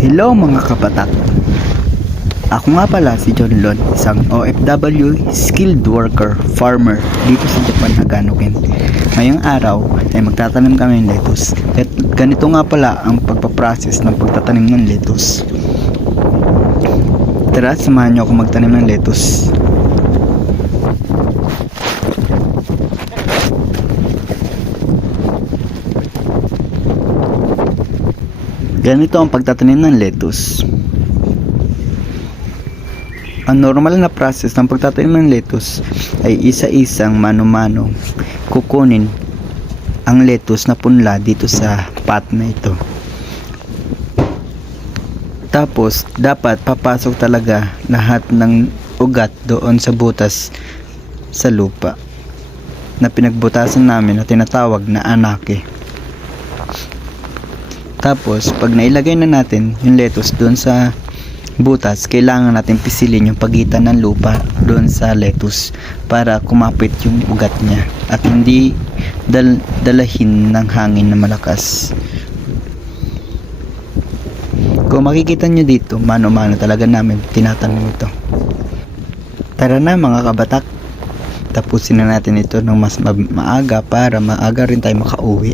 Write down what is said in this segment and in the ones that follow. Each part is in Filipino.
Hello mga kabatak. Ako nga pala si John Lon, isang OFW, skilled worker, farmer dito sa Japan, Naganokin. Ngayong araw ay magtatanim kami ng lettuce. At ganito nga pala ang pagpaprocess ng pagtatanim ng lettuce. Tara, samahan niyo ako magtanim ng lettuce. Ganito ang pagtatanim ng lettuce. Ang normal na process ng pagtatanim ng lettuce ay isa-isang mano-mano kukunin ang lettuce na punla dito sa pot na ito. Tapos dapat papasok talaga lahat ng ugat doon sa butas sa lupa na pinagbutasan namin na tinatawag na anake. Tapos pag nailagay na natin yung lettuce doon sa butas, kailangan natin pisilin yung pagitan ng lupa doon sa lettuce para kumapit yung ugat niya at hindi dalahin ng hangin na malakas. Kung makikita nyo dito, mano-mano talaga namin tinatanong ito. Tara na mga kabatak, tapusin na natin ito ng mas maaga para maaga rin tayo makauwi.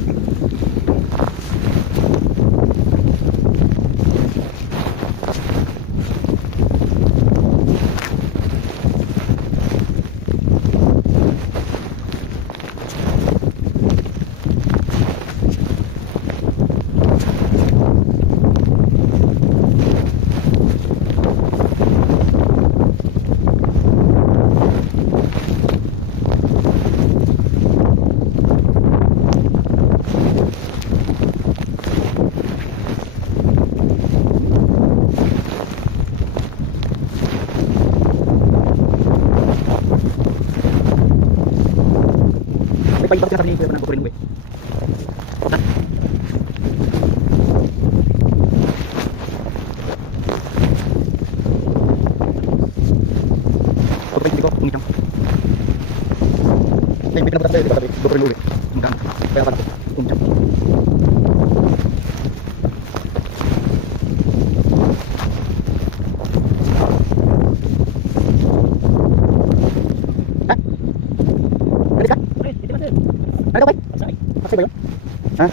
May pagibang sinasabi niyo ng kukurin mo eh. Pagkurin ko, umitang. Ay, may pinabutas tayo, di ba? Sabi, kukurin mo eh. Hanggang, kaya pa natin, umitang. Ha? Galit ka? Ano ba? Pagsay ba yun? Ha?